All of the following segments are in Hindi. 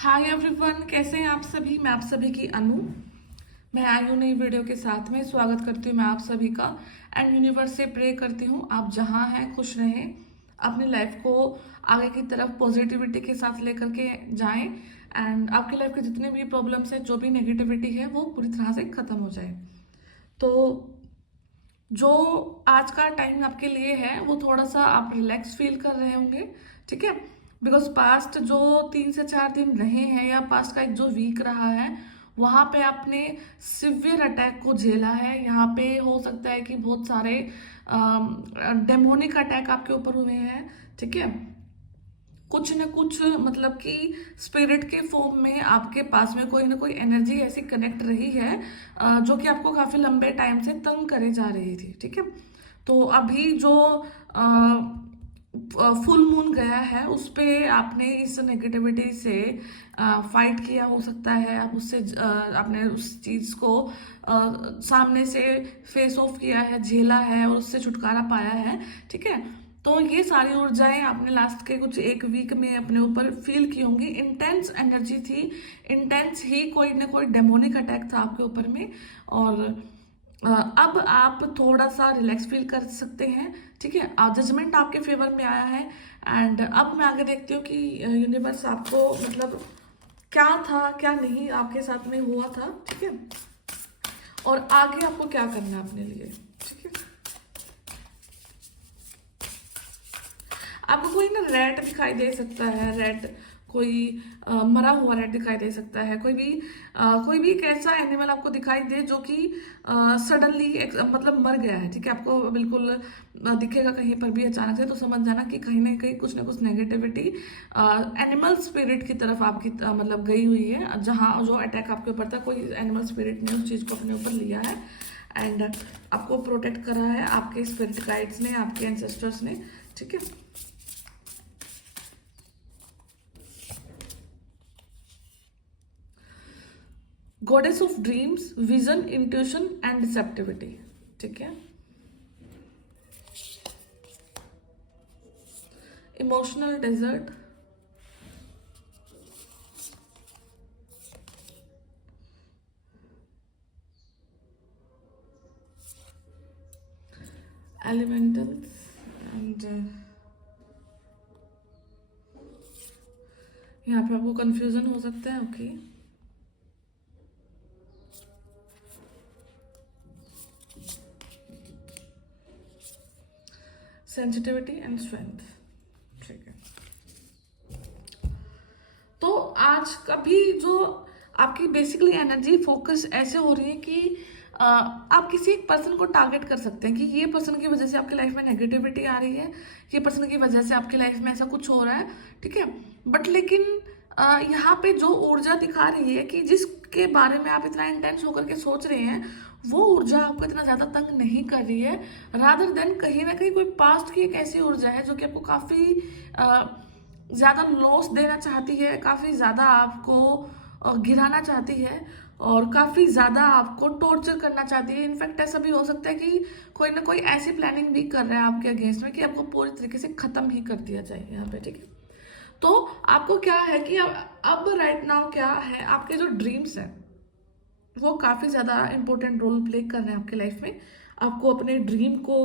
हाय एवरीवन, कैसे हैं आप सभी। मैं आप सभी की अनु। मैं आई हूँ नई वीडियो के साथ में। स्वागत करती हूँ मैं आप सभी का एंड यूनिवर्स से प्रे करती हूँ आप जहाँ हैं खुश रहें, अपनी लाइफ को आगे की तरफ पॉजिटिविटी के साथ लेकर के जाएं एंड आपकी लाइफ के जितने भी प्रॉब्लम्स हैं, जो भी नेगेटिविटी है, वो पूरी तरह से खत्म हो जाए। तो जो आज का टाइम आपके लिए है वो थोड़ा सा आप रिलैक्स फील कर रहे होंगे, ठीक है। बिकॉज पास्ट जो 3 से 4 दिन रहे हैं या पास्ट का एक जो वीक रहा है, वहाँ पे आपने सिवियर अटैक को झेला है। यहाँ पे हो सकता है कि बहुत सारे डेमोनिक अटैक आपके ऊपर हुए हैं, ठीक है। कुछ न कुछ मतलब कि स्पिरिट के फॉर्म में आपके पास में कोई ना कोई एनर्जी ऐसी कनेक्ट रही है जो कि आपको काफी लंबे टाइम से तंग करे जा रही थी, ठीक है। तो अभी जो फुल मून गया है उस पे आपने इस नेगेटिविटी से फाइट किया, हो सकता है आप उससे आपने उस चीज को सामने से फेस ऑफ किया है, झेला है और उससे छुटकारा पाया है, ठीक है। तो ये सारी ऊर्जाएं आपने लास्ट के कुछ एक वीक में अपने ऊपर फील की होंगी। इंटेंस एनर्जी थी, इंटेंस ही कोई ना कोई डेमोनिक अटैक था आपके ऊपर में। और अब आप थोड़ा सा रिलैक्स फील कर सकते हैं, ठीक है। जजमेंट आपके फेवर में आया है एंड अब मैं आगे देखती हूँ कि यूनिवर्स आपको मतलब क्या था क्या नहीं आपके साथ में हुआ था, ठीक है, और आगे आपको क्या करना है अपने लिए, ठीक है। आपको कोई ना रेट दिखाई दे सकता है, रेट कोई मरा हुआ रेट दिखाई दे सकता है, कोई भी एक ऐसा एनिमल आपको दिखाई दे जो कि सडनली मतलब मर गया है, ठीक है। आपको बिल्कुल दिखेगा कहीं पर भी अचानक से, तो समझ जाना कि कहीं ना कुछ नेगेटिविटी एनिमल स्पिरिट की तरफ आपकी मतलब गई हुई है। जहाँ जो अटैक आपके ऊपर था, कोई एनिमल स्पिरिट ने उस चीज को अपने ऊपर लिया है एंड आपको प्रोटेक्ट करा है आपके स्पिरिट गाइड्स ने, आपके एंसेस्टर्स ने, ठीक है। Goddess of dreams, vision, intuition and receptivity, ठीक है। इमोशनल डेजर्ट, एलिमेंटल्स एंड यहाँ पे आपको कंफ्यूजन हो सकता है, ओके। सेंसिटिविटी एंड स्ट्रेंथ, ठीक है। तो आज कभी जो आपकी बेसिकली एनर्जी फोकस ऐसे हो रही है कि आप किसी एक पर्सन को टारगेट कर सकते हैं कि ये पर्सन की वजह से आपकी लाइफ में नेगेटिविटी आ रही है, ये पर्सन की वजह से आपकी लाइफ में ऐसा कुछ हो रहा है, ठीक है। बट लेकिन यहाँ पे जो ऊर्जा दिखा रही है कि जिसके बारे में आप इतना इंटेंस होकर के सोच रहे हैं, वो ऊर्जा आपको इतना ज्यादा तंग नहीं कर रही है। रादर देन कहीं ना कहीं कोई पास्ट की एक ऐसी ऊर्जा है जो कि आपको काफी ज्यादा लॉस देना चाहती है, काफी ज्यादा आपको गिराना चाहती है और काफी ज्यादा आपको टॉर्चर करना चाहती है। इनफैक्ट ऐसा भी हो सकता है कि कोई ना कोई ऐसी प्लानिंग भी कर रहा है आपके अगेंस्ट में कि आपको पूरी तरीके से खत्म ही कर दिया जाए यहाँ पे, ठीक है। तो आपको क्या है कि अब राइट नाउ क्या है, आपके जो ड्रीम्स हैं वो काफी ज्यादा इंपॉर्टेंट रोल प्ले कर रहे हैं आपके लाइफ में। आपको अपने ड्रीम को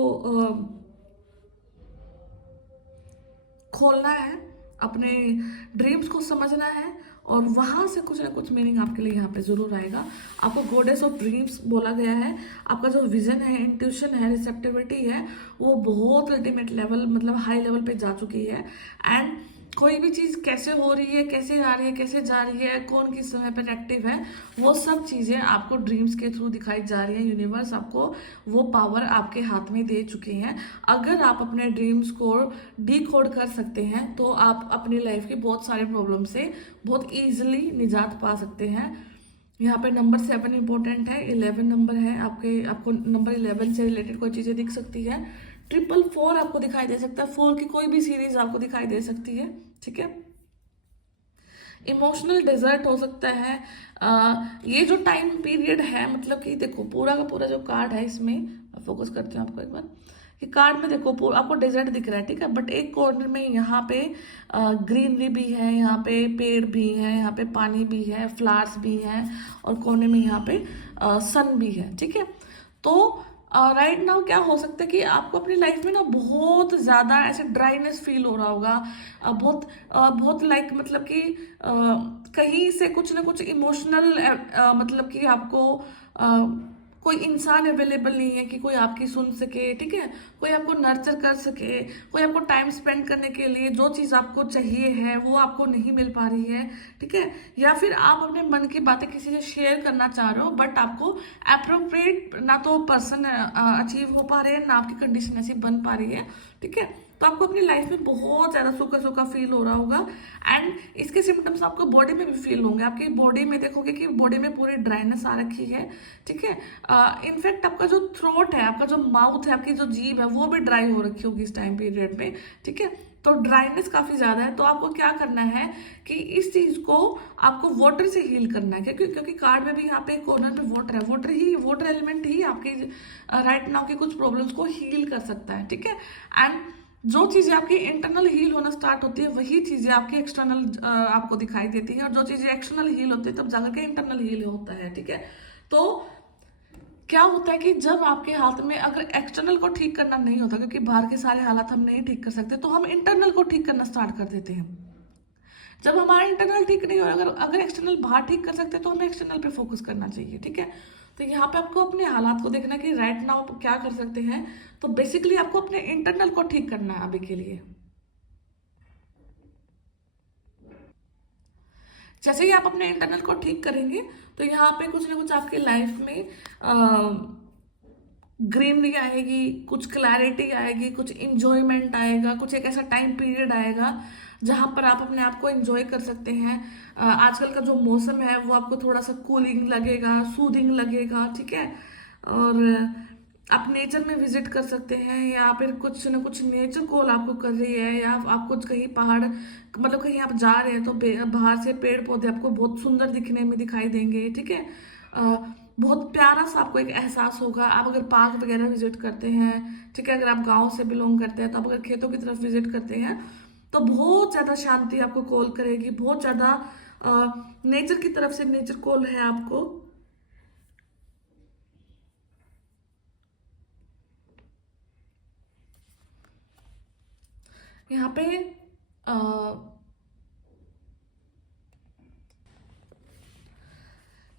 खोलना है, अपने ड्रीम्स को समझना है और वहां से कुछ ना कुछ मीनिंग आपके लिए यहाँ पे जरूर आएगा। आपको गॉडेस ऑफ ड्रीम्स बोला गया है। आपका जो विजन है, इंट्यूशन है, रिसेप्टिविटी है, वो बहुत अल्टीमेट लेवल मतलब हाई लेवल पे जा चुकी है एंड कोई भी चीज कैसे हो रही है, कैसे आ रही है, कैसे जा रही है, कौन किस समय पर एक्टिव है, वो सब चीजें आपको ड्रीम्स के थ्रू दिखाई जा रही है। यूनिवर्स आपको वो पावर आपके हाथ में दे चुके हैं। अगर आप अपने ड्रीम्स को डीकोड कर सकते हैं तो आप अपनी लाइफ के बहुत सारे प्रॉब्लम से बहुत ईजिली निजात पा सकते हैं। यहाँ पे नंबर 7 इंपॉर्टेंट है, 11 नंबर है आपको नंबर 11 से रिलेटेड कोई चीजें दिख सकती है। 444 आपको दिखाई दे सकता है, 4 की कोई भी सीरीज आपको दिखाई दे सकती है, ठीक है। इमोशनल डेजर्ट हो सकता है। ये जो टाइम पीरियड है मतलब कि देखो पूरा का पूरा जो कार्ड है इसमें फोकस करती हूँ आपको एक बार। कि कार्ड में देखो आपको डेजर्ट दिख रहा है, ठीक है, बट एक कॉर्नर में यहाँ पे ग्रीनरी भी है, यहाँ पे पेड़ भी है, यहाँ पे पानी भी है, फ्लावर्स भी हैं, और कोने में यहाँ पे सन भी है, ठीक है। तो राइट नाउ क्या हो सकता है कि आपको अपनी लाइफ में ना बहुत ज़्यादा ऐसे ड्राइनेस फील हो रहा होगा, बहुत लाइक मतलब कि कहीं से कुछ ना कुछ इमोशनल मतलब कि आपको कोई इंसान अवेलेबल नहीं है कि कोई आपकी सुन सके, ठीक है, कोई आपको नर्चर कर सके, कोई आपको टाइम स्पेंड करने के लिए जो चीज़ आपको चाहिए है वो आपको नहीं मिल पा रही है, ठीक है, या फिर आप अपने मन की बातें किसी से शेयर करना चाह रहे हो बट आपको अप्रोप्रिएट ना तो पर्सन अचीव हो पा रहे हैं, ना आपकी कंडीशन ऐसी बन पा रही है, ठीक है। तो आपको अपनी लाइफ में बहुत ज़्यादा सूखा सूखा फील हो रहा होगा, एंड इसके सिम्टम्स आपको बॉडी में भी फील होंगे। आपकी बॉडी में देखोगे कि बॉडी में पूरी ड्राइनेस आ रखी है, ठीक है। इनफैक्ट आपका जो थ्रोट है, आपका जो माउथ है, आपकी जो जीभ है, वो भी ड्राई हो रखी होगी इस टाइम पीरियड में, ठीक है। तो ड्राइनेस काफ़ी ज़्यादा है, तो आपको क्या करना है कि इस चीज़ को आपको वाटर से हील करना है, क्योंकि कार्ड में भी यहाँ पे कॉर्नर में वाटर है, वाटर एलिमेंट ही आपकी राइट नाउ की कुछ प्रॉब्लम्स को हील कर सकता है, ठीक है। एंड जो चीज़ें आपकी इंटरनल हील होना स्टार्ट होती है वही चीज़ें आपकी एक्सटर्नल आपको दिखाई देती है, और जो चीज़ें एक्सटर्नल हील होती है तब जाकर के इंटरनल हील होता है, ठीक है। तो क्या होता है कि जब आपके हाथ में अगर एक्सटर्नल को ठीक करना नहीं होता, क्योंकि बाहर के सारे हालात हम नहीं ठीक कर सकते, तो हम इंटरनल को ठीक करना स्टार्ट कर देते हैं। जब हमारा इंटरनल ठीक नहीं हो, अगर एक्सटर्नल बाहर ठीक कर सकते हैं तो हमें एक्सटर्नल पे फोकस करना चाहिए, ठीक है। तो यहाँ पे आपको अपने हालात को देखना कि राइट नाउ आप क्या कर सकते हैं। तो बेसिकली आपको अपने इंटरनल को ठीक करना है अभी के लिए। जैसे ही आप अपने इंटरनल को ठीक करेंगे तो यहाँ पे कुछ ना कुछ आपकी लाइफ में ग्रीनरी आएगी, कुछ क्लैरिटी आएगी, कुछ इंजॉयमेंट आएगा, कुछ एक ऐसा टाइम पीरियड आएगा जहाँ पर आप अपने आप को एंजॉय कर सकते हैं। आजकल का जो मौसम है वो आपको थोड़ा सा कूलिंग लगेगा, सूदिंग लगेगा, ठीक है। और आप नेचर में विजिट कर सकते हैं, या फिर कुछ ना कुछ नेचर कॉल आपको कर रही है, या आप कुछ कहीं पहाड़ मतलब कहीं आप जा रहे हैं तो बाहर से पेड़ पौधे आपको बहुत सुंदर दिखने में दिखाई देंगे, ठीक है। बहुत प्यारा सा आपको एक एहसास होगा। आप अगर पार्क वगैरह विजिट करते हैं, ठीक है, अगर आप गांव से बिलोंग करते हैं तो आप अगर खेतों की तरफ विजिट करते हैं तो बहुत ज़्यादा शांति आपको कॉल करेगी, बहुत ज़्यादा नेचर की तरफ से नेचर कॉल है आपको। यहाँ पे अ,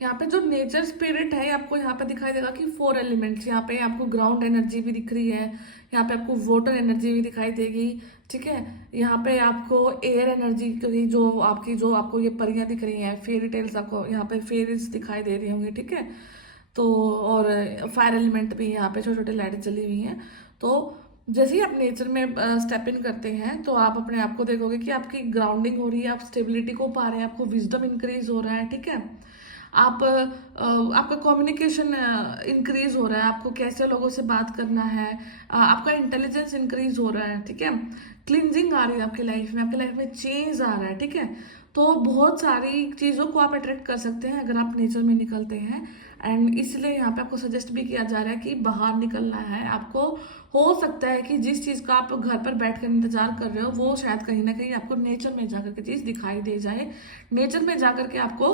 यहाँ पे जो नेचर स्पिरिट है आपको यहाँ पे दिखाई देगा कि 4 एलिमेंट्स, यहाँ पे आपको ग्राउंड एनर्जी भी दिख रही है, यहाँ पे आपको वाटर एनर्जी भी दिखाई देगी, ठीक है। यहाँ पे आपको एयर एनर्जी की जो आपको ये परियां दिख रही हैं, फेरी टेल्स, आपको यहाँ पे फेरीज दिखाई दे रही होंगी, ठीक है। तो और फायर एलिमेंट भी यहाँ पे छोटे छोटे लाइटें चली हुई हैं। तो जैसे ही आप नेचर में स्टेप इन करते हैं तो आप अपने आप को देखोगे कि आपकी ग्राउंडिंग हो रही है, आप स्टेबिलिटी को पा रहे हैं, आपको विजडम इंक्रीज हो रहा है, ठीक है। आपका कम्युनिकेशन इंक्रीज हो रहा है, आपको कैसे लोगों से बात करना है, आपका इंटेलिजेंस इंक्रीज हो रहा है, ठीक है। क्लिनजिंग आ रही है आपकी लाइफ में चेंज आ रहा है, ठीक है। तो बहुत सारी चीज़ों को आप अट्रैक्ट कर सकते हैं अगर आप नेचर में निकलते हैं। एंड इसलिए यहाँ पे आपको सजेस्ट भी किया जा रहा है कि बाहर निकलना है आपको। हो सकता है कि जिस चीज़ का आप घर पर बैठ कर इंतजार कर रहे हो वो शायद कहीं ना कहीं आपको नेचर में जाकर के चीज़ दिखाई दे जाए। नेचर में जाकर के आपको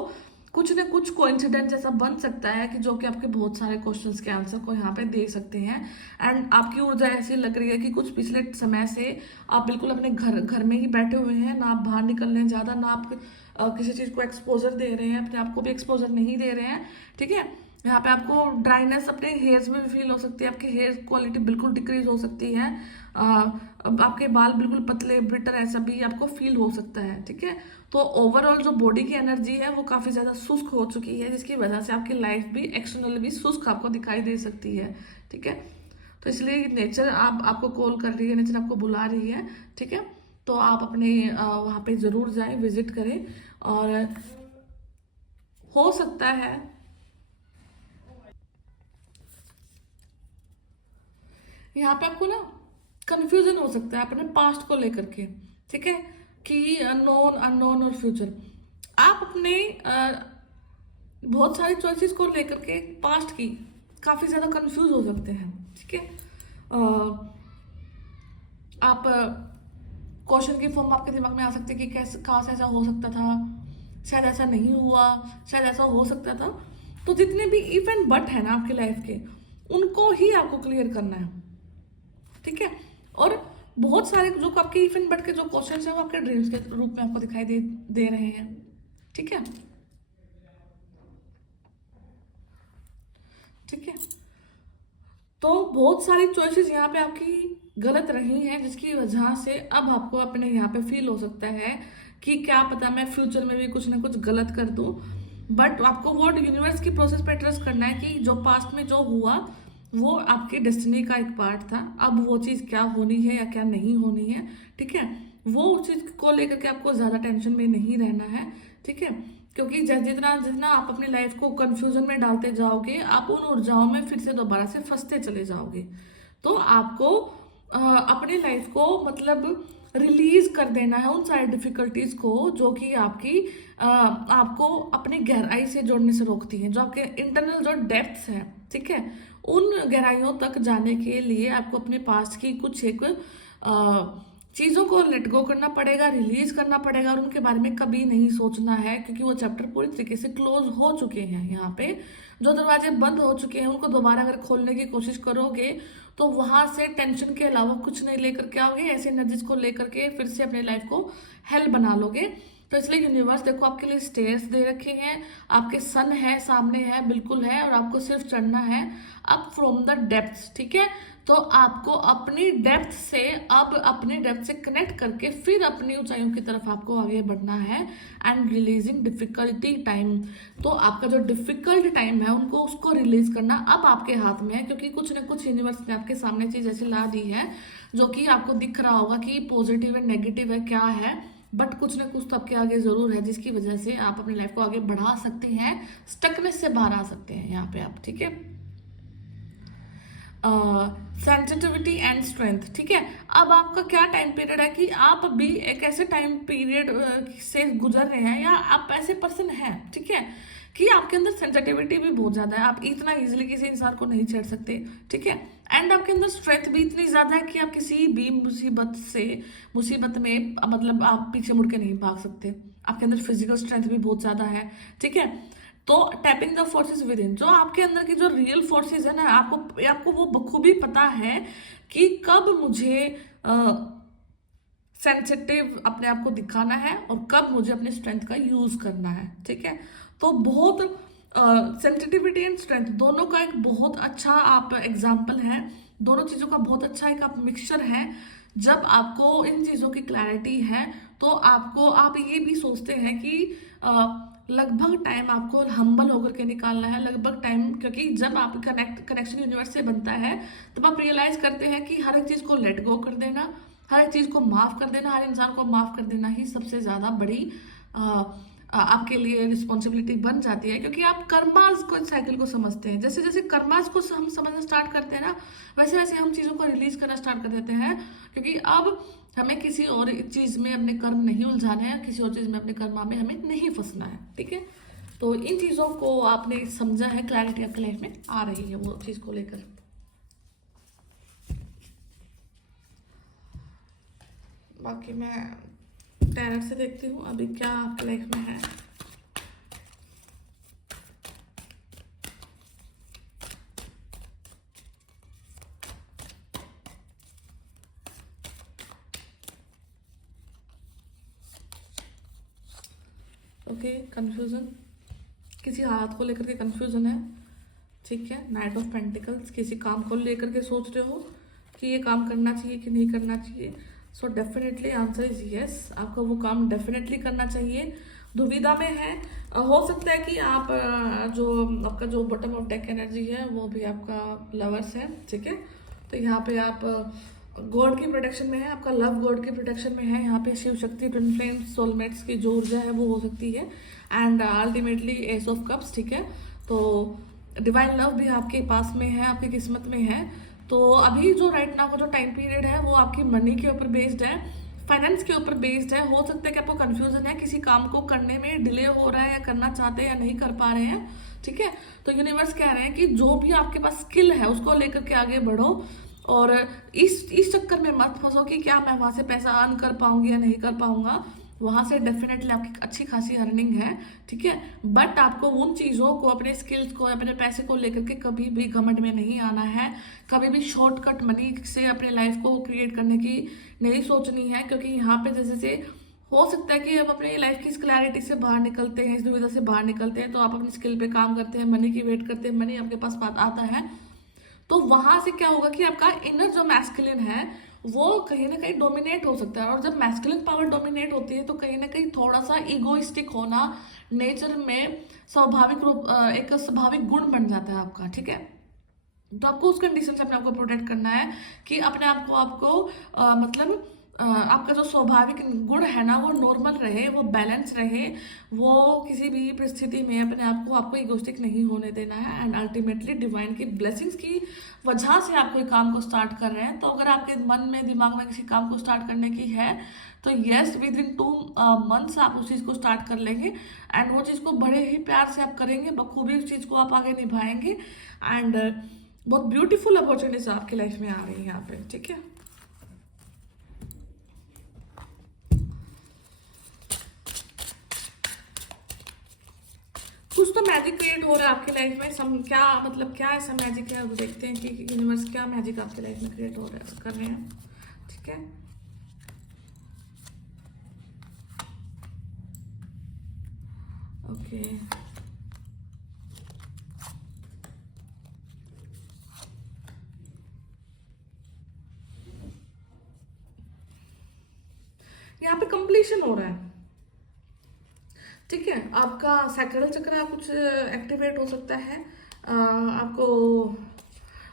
कुछ न कुछ कोइंसिडेंस ऐसा बन सकता है कि जो कि आपके बहुत सारे क्वेश्चंस के आंसर को यहाँ पे दे सकते हैं। एंड आपकी ऊर्जा ऐसी लग रही है कि कुछ पिछले समय से आप बिल्कुल अपने घर में ही बैठे हुए हैं, ना आप बाहर निकल रहे हैं ज़्यादा, ना आप किसी चीज़ को एक्सपोजर दे रहे हैं, अपने आप को भी एक्सपोजर नहीं दे रहे हैं, ठीक है। यहाँ पे आपको ड्राइनेस अपने हेयर्स में भी फील हो सकती है, आपकी हेयर क्वालिटी बिल्कुल डिक्रीज हो सकती है, आपके बाल बिल्कुल पतले ब्रिटर ऐसा भी आपको फील हो सकता है, ठीक है। तो ओवरऑल जो बॉडी की एनर्जी है वो काफ़ी ज़्यादा शुष्क हो चुकी है, जिसकी वजह से आपकी लाइफ भी एक्सटर्नली भी शुष्क आपको दिखाई दे सकती है, ठीक है। तो इसलिए नेचर आपको कॉल कर रही है, नेचर आपको बुला रही है, ठीक है। तो आप अपने वहाँ पे ज़रूर जाएं, विजिट करें, और हो सकता है यहाँ पे आपको ना कंफ्यूजन हो सकता है अपने पास्ट को लेकर के, ठीक है, कि नोन अननोन और फ्यूचर। आप अपने बहुत सारी चॉइसेस को लेकर के पास्ट की काफ़ी ज़्यादा कंफ्यूज हो सकते हैं, ठीक है। आप क्वेश्चन की फॉर्म आपके दिमाग में आ सकते कि कैसे, कहाँ से ऐसा हो सकता था, शायद ऐसा नहीं हुआ, शायद ऐसा हो सकता था। तो जितने भी इफ एंड बट है ना आपकी लाइफ के, उनको ही आपको क्लियर करना है, ठीक है। और बहुत सारे जो आपके इफ एंड बट के जो क्वेश्चन हैं वो आपके ड्रीम्स के रूप में आपको दिखाई दे रहे हैं, ठीक है, ठीक है। तो बहुत सारी चॉइसेस यहाँ पे आपकी गलत रही हैं, जिसकी वजह से अब आपको अपने यहाँ पे फील हो सकता है कि क्या पता मैं फ्यूचर में भी कुछ ना कुछ गलत कर दूं। बट आपको वो यूनिवर्स की प्रोसेस पे ट्रस्ट करना है कि जो पास्ट में जो हुआ वो आपके डेस्टिनी का एक पार्ट था। अब वो चीज़ क्या होनी है या क्या नहीं होनी है, ठीक है, वो उस चीज़ को लेकर के आपको ज़्यादा टेंशन में नहीं रहना है, ठीक है। क्योंकि जितना जितना आप अपनी लाइफ को कंफ्यूजन में डालते जाओगे, आप उन ऊर्जाओं में फिर से दोबारा से फंसते चले जाओगे। तो आपको अपनी लाइफ को मतलब रिलीज कर देना है उन सारी डिफिकल्टीज को जो कि आपको अपनी गहराई से जोड़ने से रोकती हैं, जो आपके इंटरनल जो डेप्थ्स हैं, ठीक है, उन गहराइयों तक जाने के लिए आपको अपने पास्ट की कुछ एक चीज़ों को लेट गो करना पड़ेगा, रिलीज करना पड़ेगा, और उनके बारे में कभी नहीं सोचना है, क्योंकि वो चैप्टर पूरी तरीके से क्लोज हो चुके हैं। यहाँ पे जो दरवाजे बंद हो चुके हैं उनको दोबारा अगर खोलने की कोशिश करोगे तो वहां से टेंशन के अलावा कुछ नहीं लेकर के आओगे, ऐसे एनर्जीज को लेकर के फिर से अपने लाइफ को हेल बना लोगे। तो इसलिए यूनिवर्स देखो आपके लिए स्टेयर्स दे रखे हैं, आपके सन है सामने है, बिल्कुल है, और आपको सिर्फ चढ़ना है अप फ्रॉम द डेप्थ्स, ठीक है। तो आपको अपनी डेप्थ से अपनी डेप्थ से कनेक्ट करके फिर अपनी ऊंचाइयों की तरफ आपको आगे बढ़ना है एंड रिलीजिंग डिफिकल्टी टाइम। तो आपका जो डिफिकल्ट टाइम है उनको उसको रिलीज करना अब आपके हाथ में है, क्योंकि कुछ ना कुछ यूनिवर्स ने आपके सामने चीज ऐसी ला दी है जो कि आपको दिख रहा होगा कि पॉजिटिव एंड नेगेटिव है, क्या है, बट कुछ ना कुछ तो आपके आगे जरूर है जिसकी वजह से आप अपनी लाइफ को आगे बढ़ा सकते हैं, स्टकनेस से बाहर आ सकते हैं यहाँ पे आप, ठीक है। सेंसिटिविटी एंड स्ट्रेंथ, ठीक है। अब आपका क्या टाइम पीरियड है कि आप भी एक ऐसे टाइम पीरियड से गुजर रहे हैं, या आप ऐसे पर्सन हैं, ठीक है, कि आपके अंदर सेंसिटिविटी भी बहुत ज्यादा है, आप इतना इजीली किसी इंसान को नहीं छेड़ सकते, ठीक है। एंड आपके अंदर स्ट्रेंथ भी इतनी ज्यादा है कि आप किसी भी मुसीबत में मतलब आप पीछे मुड़ के नहीं भाग सकते। आपके अंदर फिजिकल स्ट्रेंथ भी बहुत ज्यादा है, ठीक है। तो tapping the forces with in, जो आपके अंदर की जो रियल फोर्सेस है ना, आपको वो बखूबी पता है कि कब मुझे सेंसिटिव अपने आप को दिखाना है और कब मुझे अपने स्ट्रेंथ का यूज करना है, ठीक है। तो बहुत सेंसिटिविटी एंड स्ट्रेंथ दोनों का एक बहुत अच्छा आप एग्जाम्पल है, दोनों चीजों का बहुत अच्छा एक आप मिक्सचर है। जब आपको इन चीजों की क्लैरिटी है तो आप ये भी सोचते हैं कि लगभग टाइम आपको हम्बल होकर के निकालना है, लगभग टाइम, क्योंकि जब आप कनेक्शन यूनिवर्स से बनता है तब आप रियलाइज करते हैं कि हर एक चीज को लेट गो कर देना, हर एक चीज को माफ कर देना, हर इंसान को माफ कर देना ही सबसे ज्यादा बड़ी आपके लिए रिस्पॉन्सिबिलिटी बन जाती है। क्योंकि आप कर्मास को साइकिल को समझते हैं, जैसे जैसे कर्मास को हम समझना स्टार्ट करते हैं ना, वैसे वैसे हम चीज़ों को रिलीज करना स्टार्ट कर देते हैं, क्योंकि अब हमें किसी और चीज़ में अपने कर्म नहीं उलझाने हैं, किसी और चीज़ में अपने कर्मा में हमें नहीं फंसना है, ठीक है। तो इन चीज़ों को आपने समझा है, क्लैरिटी आपकी लाइफ में आ रही है वो चीज़ को लेकर। बाकी मैं टैरर से देखती हूँ अभी क्या आपकी लाइफ में है। ओके, कंफ्यूजन, किसी हालत को लेकर के कंफ्यूजन है, ठीक है। नाइट ऑफ पेंटिकल्स, किसी काम को लेकर के सोच रहे हो कि ये काम करना चाहिए कि नहीं करना चाहिए। So definitely answer is yes, आपको वो काम डेफिनेटली करना चाहिए। दुविधा में है, हो सकता है कि आप जो आपका जो बॉटम ऑफ डेक एनर्जी है वो भी आपका लवर्स है, ठीक है। तो यहाँ पे आप गॉड की प्रोटेक्शन में है, आपका लव गॉड की प्रोटेक्शन में है। यहाँ पे Shiv Shakti, twin flames, soulmates की जो ऊर्जा है वो हो सकती है, and ultimately S of cups, ठीक है। तो डिवाइन लव भी आपके पास में है, आपकी किस्मत में है। तो अभी जो राइट नाउ का जो टाइम पीरियड है वो आपकी मनी के ऊपर बेस्ड है, फाइनेंस के ऊपर बेस्ड है। हो सकता है कि आपको कंफ्यूजन है, किसी काम को करने में डिले हो रहा है, या करना चाहते हैं या नहीं कर पा रहे हैं, ठीक है। तो यूनिवर्स कह रहे हैं कि जो भी आपके पास स्किल है उसको लेकर के आगे बढ़ो, और इस चक्कर में मत फंसो कि क्या मैं वहाँ से पैसा अर्न कर पाऊंगी या नहीं कर पाऊंगा। वहाँ से डेफिनेटली आपकी अच्छी खासी अर्निंग है, ठीक है। बट आपको उन चीज़ों को, अपने स्किल्स को, अपने पैसे को लेकर के कभी भी घमंड में नहीं आना है। कभी भी शॉर्टकट मनी से अपने लाइफ को क्रिएट करने की नहीं सोचनी है, क्योंकि यहाँ पे जैसे हो सकता है कि आप अपनी लाइफ की इस क्लैरिटी से बाहर निकलते हैं, इस दुविधा से बाहर निकलते हैं, तो आप अपनी स्किल पे काम करते हैं, मनी की वेट करते हैं, मनी आपके पास बात आता है, तो वहां से क्या होगा कि आपका इनर जो मैस्कुलिन है वो कहीं ना कहीं डोमिनेट हो सकता है। और जब मैस्कुलिन पावर डोमिनेट होती है तो कहीं ना कहीं थोड़ा सा ईगोइस्टिक होना नेचर में स्वाभाविक रूप एक स्वाभाविक गुण बन जाता है आपका, ठीक है। तो आपको उस कंडीशन से अपने आप को प्रोटेक्ट करना है कि अपने आप को मतलब आपका जो स्वाभाविक गुण है ना वो नॉर्मल रहे, वो बैलेंस रहे, वो किसी भी परिस्थिति में अपने आप को आपको इगोस्टिक नहीं होने देना है। एंड अल्टीमेटली डिवाइन की ब्लेसिंग्स की वजह से आप कोई काम को स्टार्ट कर रहे हैं, तो अगर आपके मन में दिमाग में किसी काम को स्टार्ट करने की है तो यस, विद इन 2 मंथ्स आप उस चीज़ को स्टार्ट कर लेंगे एंड वो चीज़ को बड़े ही प्यार से आप करेंगे, बखूबी उस चीज़ को आप आगे निभाएंगे एंड बहुत ब्यूटीफुल अपॉर्चुनिटीज आपकी लाइफ में आ रही है यहाँ पे, ठीक है। कुछ तो मैजिक क्रिएट हो रहा है आपकी लाइफ में। क्या मतलब क्या ऐसा मैजिक है, वो देखते हैं कि यूनिवर्स क्या मैजिक आपकी लाइफ में क्रिएट हो रहा है, कर रहे हैं, ठीक है। ओके यहाँ पे कंप्लीशन हो रहा है, ठीक है। आपका सैक्रल चक्र कुछ एक्टिवेट हो सकता है। आपको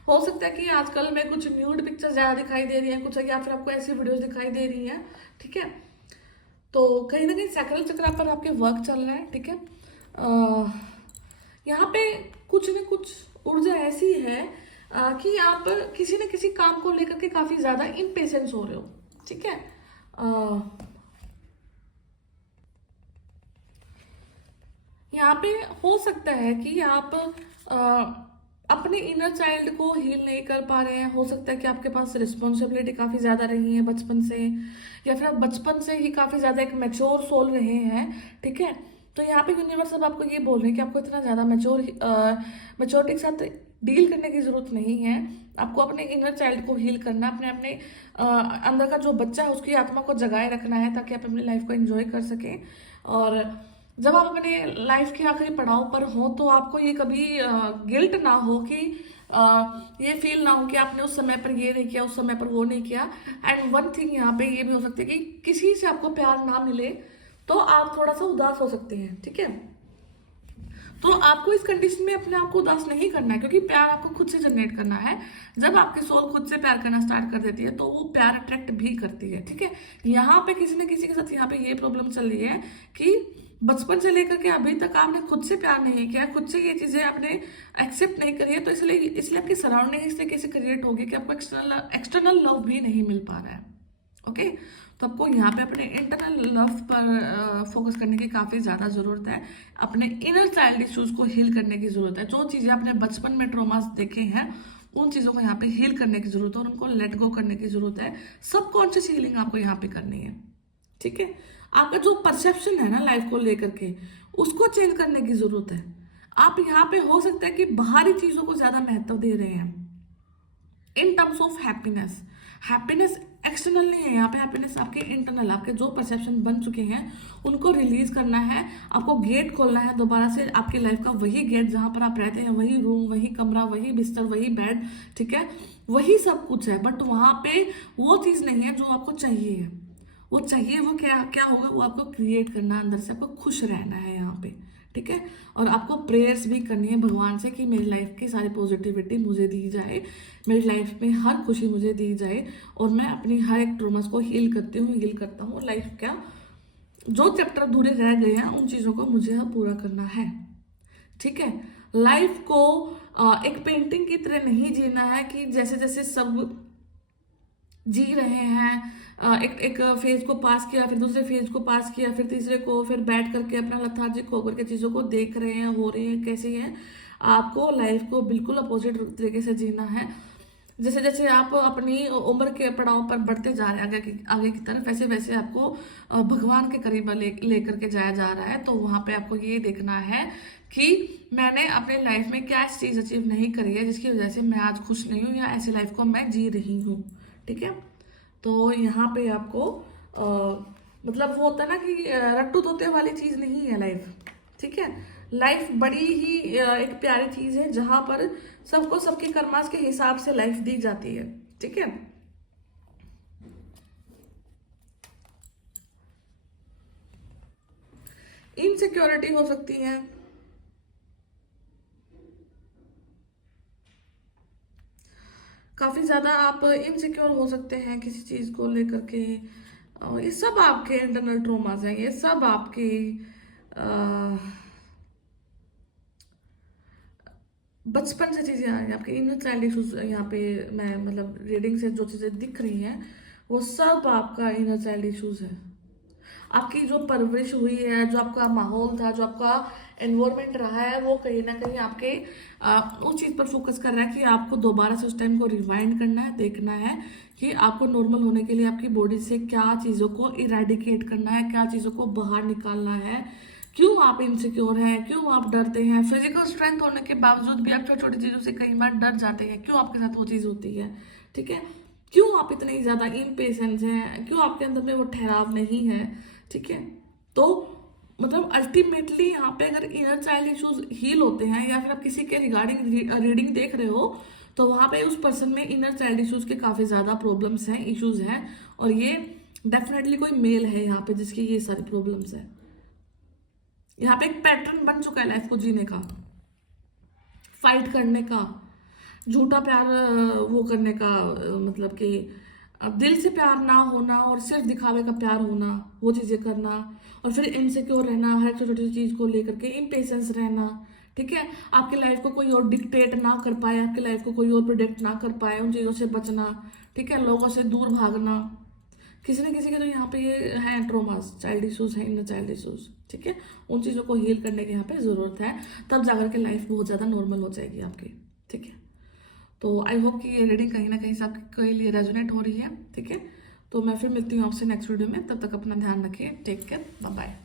हो सकता है कि आजकल में कुछ न्यूड पिक्चर ज़्यादा दिखाई दे रही हैं कुछ, या फिर आपको ऐसी वीडियोस दिखाई दे रही हैं, ठीक है। तो कहीं ना कहीं सैक्रल चक्र पर आपके वर्क चल रहा है, ठीक है। यहाँ पे कुछ न कुछ ऊर्जा ऐसी है कि आप किसी न किसी काम को लेकर के काफ़ी ज़्यादा इम्पेशेंस हो रहे हो, ठीक है। यहाँ पे हो सकता है कि आप अपने इनर चाइल्ड को हील नहीं कर पा रहे हैं। हो सकता है कि आपके पास रिस्पॉन्सिबिलिटी काफ़ी ज़्यादा रही है बचपन से, या फिर आप बचपन से ही काफ़ी ज़्यादा एक मैच्योर सोल रहे हैं, ठीक है। तो यहाँ पे यूनिवर्स अब आपको ये बोल रहे हैं कि आपको इतना ज़्यादा मैच्योरिटी के साथ डील करने की ज़रूरत नहीं है। आपको अपने इनर चाइल्ड को हील करना, अपने अपने अंदर का जो बच्चा है उसकी आत्मा को जगाए रखना है, ताकि आप अपनी लाइफ को एंजॉय कर सकें। और जब आप अपने लाइफ के आखिरी पड़ाव पर हो तो आपको ये कभी गिल्ट ना हो कि ये फील ना हो कि आपने उस समय पर ये नहीं किया, उस समय पर वो नहीं किया। एंड वन थिंग यहाँ पे ये भी हो सकती है कि किसी से आपको प्यार ना मिले तो आप थोड़ा सा उदास हो सकते हैं, ठीक है। तो आपको इस कंडीशन में अपने आप को उदास नहीं करना है, क्योंकि प्यार आपको खुद से जनरेट करना है। जब आपकी सोल खुद से प्यार करना स्टार्ट कर देती है तो वो प्यार अट्रैक्ट भी करती है, ठीक है। यहाँ पे किसी न किसी के साथ यहाँ पे ये प्रॉब्लम चल रही है कि बचपन से लेकर के अभी तक आपने खुद से प्यार नहीं किया, खुद से ये चीजें आपने एक्सेप्ट नहीं करी है, तो इसलिए आपकी सराउंडिंग इस तरीके से क्रिएट होगी कि आपको एक्सटर्नल लव भी नहीं मिल पा रहा है, ओके। तो आपको यहाँ पे अपने इंटरनल लव पर फोकस करने की काफ़ी ज़्यादा ज़रूरत है। अपने इनर चाइल्ड इश्यूज को हील करने की ज़रूरत है। जो चीज़ें आपने बचपन में ट्रॉमास देखे हैं उन चीज़ों को यहाँ पे हील करने की ज़रूरत है और उनको लेट गो करने की ज़रूरत है। सबकॉन्शियस हीलिंग आपको यहाँ पे करनी है, ठीक है। आपका जो परसेप्शन है ना लाइफ को लेकर के, उसको चेंज करने की ज़रूरत है। आप यहाँ पे हो सकता है कि बाहरी चीज़ों को ज़्यादा महत्व दे रहे हैं in terms of happiness. Happiness external नहीं है, यहाँ पे हैप्पीनेस आपके इंटरनल, आपके जो परसेप्शन बन चुके हैं उनको रिलीज करना है। आपको गेट खोलना है दोबारा से आपकी लाइफ का, वही गेट जहाँ पर आप रहते हैं, वही रूम, वही कमरा, वही बिस्तर, वही बेड, ठीक है, वही सब कुछ है। बट वहाँ पे वो चीज़ नहीं है जो आपको चाहिए। वो चाहिए वो क्या क्या होगा, वो आपको क्रिएट करना है अंदर से, आपको खुश रहना है यहाँ पे, ठीक है। और आपको प्रेयर्स भी करनी है भगवान से कि मेरी लाइफ की सारी पॉजिटिविटी मुझे दी जाए, मेरी लाइफ में हर खुशी मुझे दी जाए, और मैं अपनी हर एक ट्रॉमास को हील करता हूँ। लाइफ का जो चैप्टर अधूरे रह गए हैं उन चीज़ों को मुझे अब पूरा करना है, ठीक है। लाइफ को एक पेंटिंग की तरह नहीं जीना है कि जैसे जैसे सब जी रहे हैं, एक फेज को पास किया, फिर दूसरे फेज को पास किया, फिर तीसरे को, फिर बैठ करके अपना लथार्जिक होकर के चीज़ों को देख रहे हैं, हो रही हैं, कैसी हैं। आपको लाइफ को बिल्कुल अपोजिट तरीके से जीना है। जैसे जैसे आप अपनी उम्र के पड़ाव पर बढ़ते जा रहे हैं आगे की तरफ, वैसे वैसे आपको भगवान के करीब लेकर के जाया जा रहा है। तो वहाँ पे आपको ये देखना है कि मैंने अपने लाइफ में क्या चीज़ अचीव नहीं करी है जिसकी वजह से मैं आज खुश नहीं हूँ या ऐसी लाइफ को मैं जी रही हूँ। ठीक है, तो यहाँ पे आपको मतलब वो होता है ना कि रट्टू तोते वाली चीज़ नहीं है लाइफ। ठीक है, लाइफ बड़ी ही एक प्यारी चीज है जहां पर सबको सबके कर्मास के हिसाब से लाइफ दी जाती है। ठीक है, इनसिक्योरिटी हो सकती है, काफी ज्यादा आप इनसिक्योर हो सकते हैं किसी चीज को लेकर के। ये सब आपके इंटरनल ट्रोमास हैं, ये सब आपकी बचपन से चीजें आ रही हैं, आपके इनर चाइल्ड इशूज यहाँ पे मैं मतलब रीडिंग से जो चीजें दिख रही हैं वो सब आपका इनर चाइल्ड इशूज है। आपकी जो परवरिश हुई है, जो आपका माहौल था, जो आपका एनवायरमेंट रहा है, वो कहीं ना कहीं आपके उस चीज़ पर फोकस कर रहा है कि आपको दोबारा से उस टाइम को रिवाइंड करना है, देखना है कि आपको नॉर्मल होने के लिए आपकी बॉडी से क्या चीज़ों को इरेडिकेट करना है, क्या चीज़ों को बाहर निकालना है। क्यों आप इनसिक्योर हैं, क्यों आप डरते हैं, फिजिकल स्ट्रेंथ होने के बावजूद भी आप छोटी छोटी चीज़ों से कई बार डर जाते हैं, क्यों आपके साथ वो चीज़ होती है। ठीक है, क्यों आप इतनी ज़्यादा इम्पेशेंस हैं, क्यों आपके अंदर में वो ठहराव नहीं है। ठीक है, तो मतलब अल्टीमेटली यहाँ पे अगर इनर चाइल्ड इश्यूज हील होते हैं या फिर आप किसी के रिगार्डिंग रीडिंग देख रहे हो तो वहाँ पे उस पर्सन में इनर चाइल्ड इश्यूज के काफ़ी ज़्यादा प्रॉब्लम्स हैं, इश्यूज हैं, और ये डेफिनेटली कोई मेल है यहाँ पे जिसकी ये सारी प्रॉब्लम्स है। यहाँ पे एक पैटर्न बन चुका है लाइफ को जीने का, फाइट करने का, झूठा प्यार वो करने का, मतलब कि दिल से प्यार ना होना और सिर्फ दिखावे का प्यार होना, वो चीज़ें करना, और फिर इनसिक्योर रहना हर छोटी छोटी चीज़ को लेकर के, इम्पेशेंस रहना। ठीक है, आपकी लाइफ को कोई और डिक्टेट ना कर पाए, आपकी लाइफ को कोई और प्रिडिक्ट ना कर पाए, उन चीज़ों से बचना। ठीक है, लोगों से दूर भागना, किसी न किसी के तो यहाँ पे ये है ट्रोमास, चाइल्ड इशूज है, इनर चाइल्ड इशूज। ठीक है, उन चीज़ों को हील करने की यहाँ पे ज़रूरत है, तब जाकर के लाइफ बहुत ज़्यादा नॉर्मल हो जाएगी आपकी। ठीक है, तो आई होप कि ये रीडिंग कहीं ना कहीं सबके लिए रेजोनेट हो रही है। ठीक है, तो मैं फिर मिलती हूँ आपसे नेक्स्ट वीडियो में, तब तक अपना ध्यान रखिए, टेक केयर, बाय बाय।